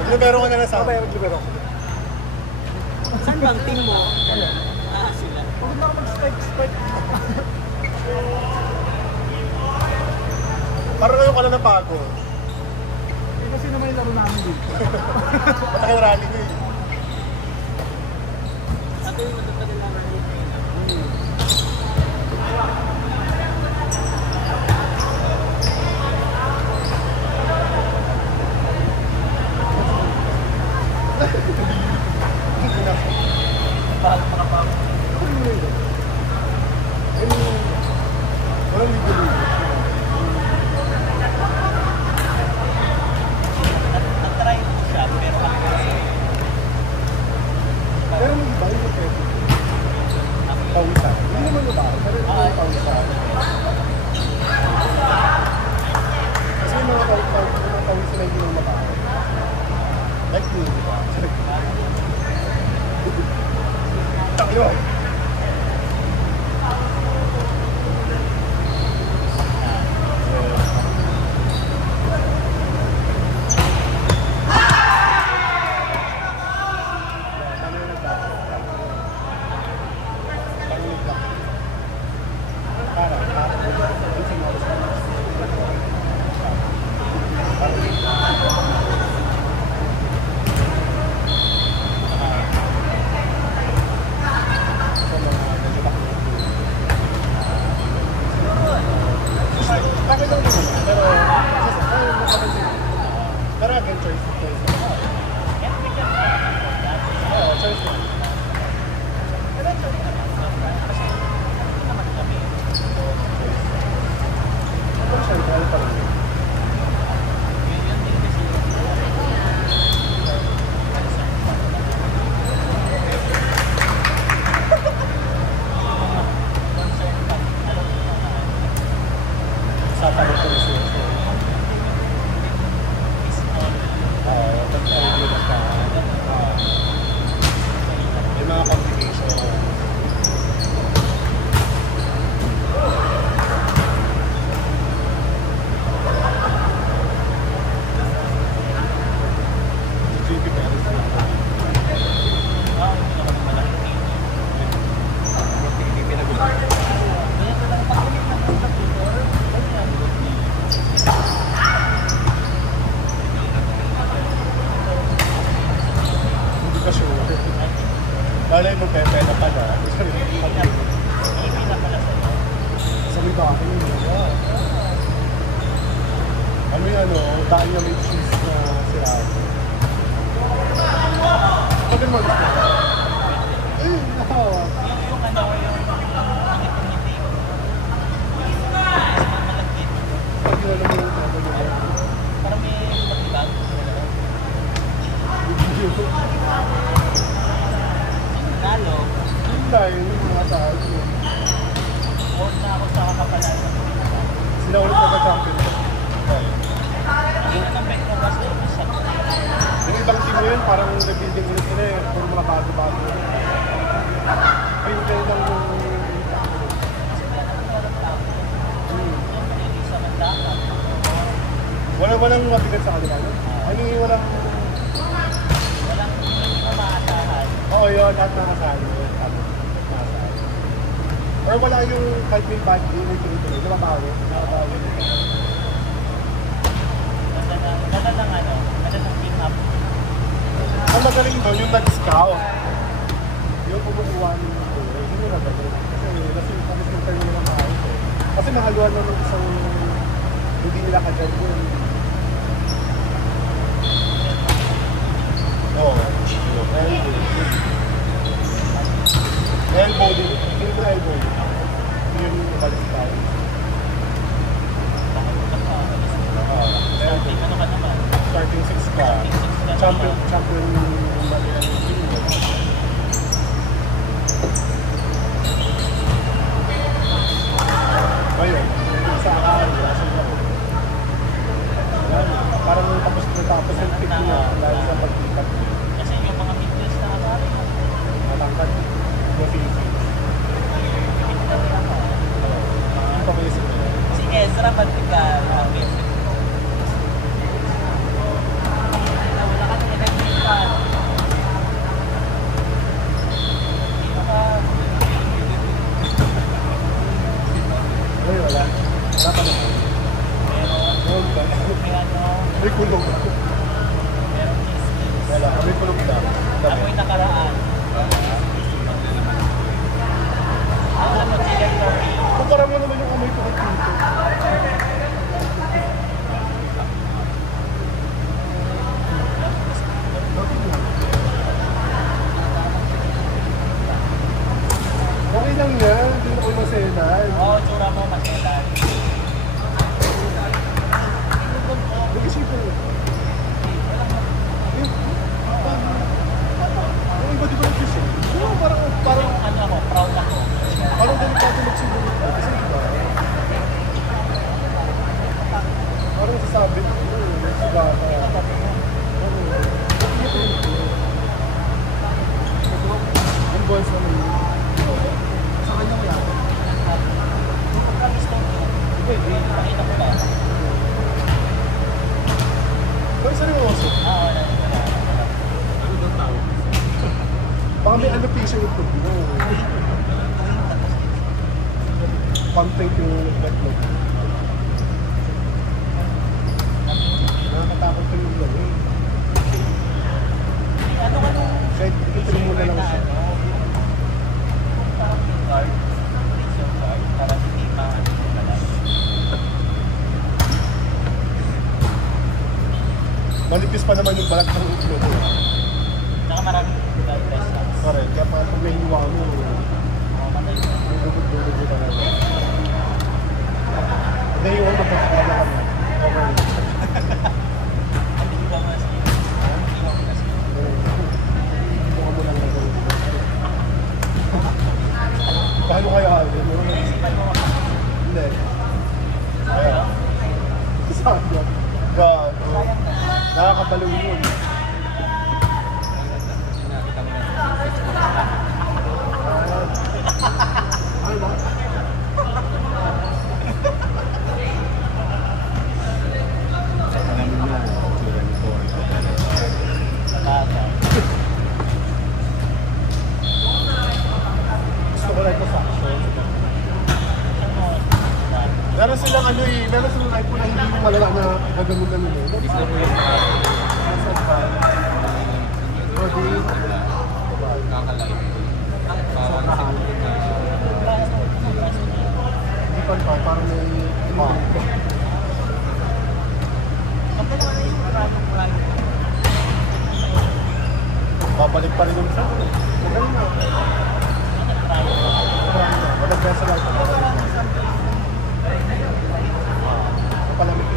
Maglibero ka na lang sa akin. Maglibero ko. Saan bang team mo? Sila. Huwag na ako mag-spike. Parang ngayon ka lang napagod. Kasi naman yung laro namin dito. Matagal rally ko eh. Sabi yung matatagal na rally ko yun. Bakit makapagod? Walang ligo-ligo. Nag-try ko siya, pero Pero may iba yung pwede. Pawisan. Hindi naman iba. Pero yung pawisan. Kasi yung mga pawisan na hindi naman mabaho. Like you, di ba? Takyo! Pero again, choice. Oo, choice lang. May mga complications. Lalo yung magpepena pa na. Sabi ba akin yun? Ano yung dahil na may cheese na sirado. Pwede mo gusto? Nakawa. Yung Pag yun alam mo yung parang may matibag. Nalo. Yun dahil yung mga taas. Huwag na ako sa kakapalan. Sila ulit nagka-champion. Yung ng Metro West siya. Yung ibang team yun, parang rebuilding ulit sila eh. Puro mga bago-bago. Yung kayo lang yung... Walang mabigat sa kanila, no? Ano yung walang... Hindi mo maaasahan. Oo, yun. Lahat nakasali. Or wala yung kahit may bad game, may tuloy-tuloy. Nakabawi. Ganda ng team up. Ang magaling doon, yung nag-scout. Yung kumukuha ng player. Hindi na magaling. Kasi nag-filter nila ng maayos eh. Kasi mahaluan na ng isang hindi nila ka-dyan yun. Oo. Elbow din. Hindi ko elbow. Yung umalis tayo. Starting ano ka naman? Starting 6 ka. Champion Manila team. Ngayon, sa akin, parang tapos yung pick niya dahil sa pagtikat. Kasi yung mga fitness na kapari. Matangkad. Yung Philippines. Yung pamilya Sarap mantika. Wala ka nang pinagpilitan. Ay, wala. Wala pa naman. Meron ba? May ano, May kulog. meron chismis. Wala, may kulog na. Amoy nakaraan. Ang ano, chicken curry. Kumpara mo naman yung amoy ko dito. Okay lang yan, hindi na ko maselan. Oo, tsura mo, maselan. Nag-isip ko. Yung iba di ba nag-isip? Parang Yung ano ako, proud ako. parang delikado magsimulot ko. Kasi iba. Parang sasabi ko, nagsibata. Yung boys naman yun. Sa kanya kaya. Promise ko. Iba, hindi. Pakita ko lang. Boys, ano yung oso? Wala. Baka may alopecia yung tubig mo. Content yung backlog. Nakakatakot ko yung gawin. Ano ka nung Kahit ito muna lang siya. card? Picture card para hindi maano yung balas. Manipis pa naman yung balat ng ulo ko. Tsaka maraming best stocks. Correct. Kaya pag may hiwa mo, Matay ko. may dugod-dugod mo talaga. Hindi yung magkakala ka na. Okay. Hindi ba mas hindi mo kasi. Ito ka mo lang nagawin. Paano kaya yun? Isipan mo ako. Hindi. Kaya. Sayang. God. Sayang na. Nakakabaliw yun. Ay, ba? Alam mo na, tsura ni Paul. Sabagay. Gusto ko lang ito sa action. Ano? Meron silang ano eh, meron silang live po na hindi mo malala na gagawin eh. Nasa ba? Rodi? Hindi pa pa, parang may imang. Babalik pa rin yung sa akin. Magaling na. Maganda sa live. Palamig.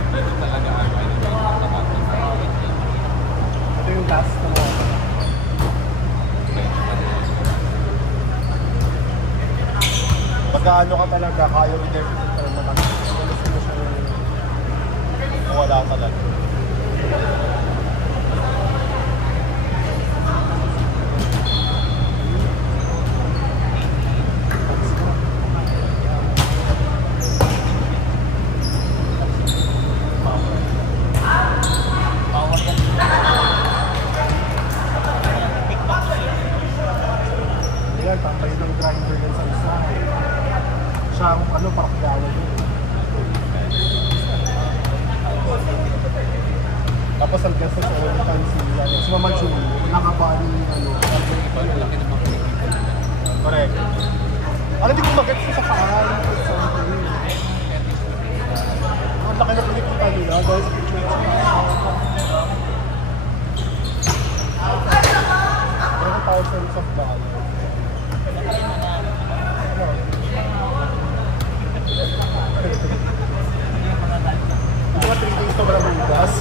Ito yung last na mga. Pagkaano ka talaga, kaya i-deficit ka rin naman. Gusto mo siya wala talaga. Power yan. TikTok ko siya. Ayan, tatay ng grinder yan sa isa. Siya ang ano, parakdawan yun. Tapos ang guest sa all time si Mama June, nakabali ano. Correct. Ano di ko mag-gets sa kaan? Ang laki na pinikita nila dahil sa picture sa kaan. Thousands of dollars. Ano? Yung mga 3 days na walang bugas.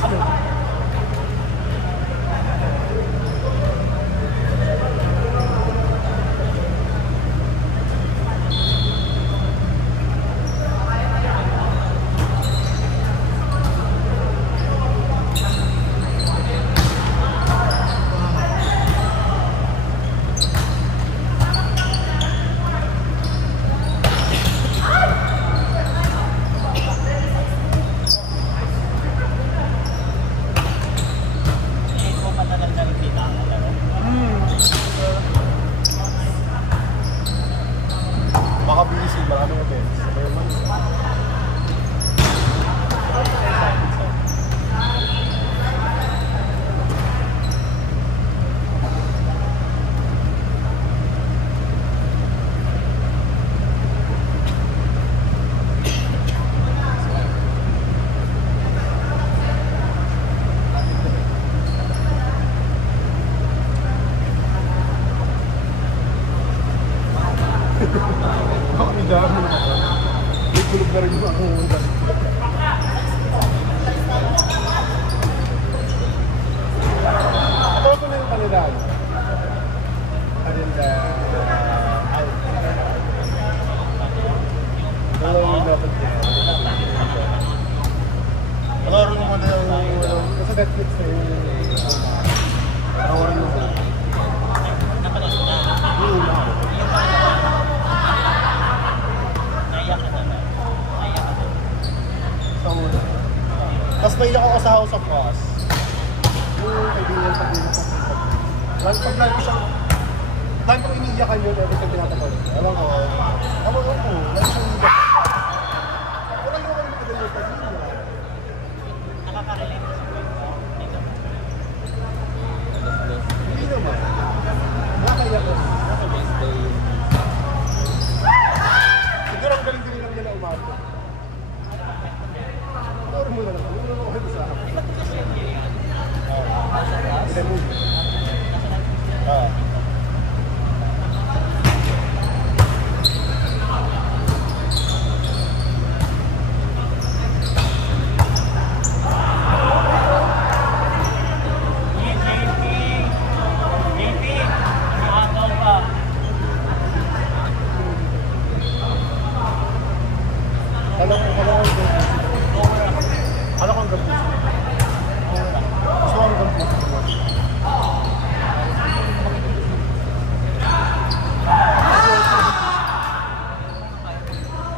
Bulog na rin yung ako. Ito ko na yung kanila. Kanila. Ito yung dapat yan. Panoorin mo muna yung kasi Netflix na yung panoorin mo muna. Napanood na. Yung una. Naiyak ka na. Naiyak ka na. Sa una. Tapos naiyak ako sa House of Us. Yung kaibigan sa pinaka sa pag lagi ko siyang lagi ko iniiyakan yun every time pinapanood. Alam ko, lagi siyang iniiyak. Wala yung mga magandang yung pag-iiyak. Nakaka-relate sa kwento. Dito. Hindi naman. Nakakaiyak ko. Siguro ang galing-galing lang nila umato. Panoorin mo na lang. Panoorin mo kayo sa akin. Ilan mo? Kala ko ang gabos. Gusto ko ang gabos.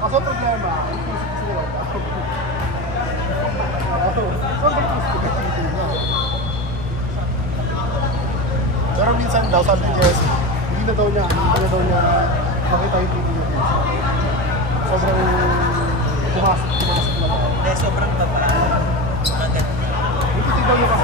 Kaso ang problema, ang puso ko sila wala. So ang gabos ko, gabos ko. Pero minsan daw, sabi ni Jesse, hindi na daw niya makita yung TV niya. Sobrang pumasok na daw. Sobrang baba. Maganda. Hindi titignan niyo kasi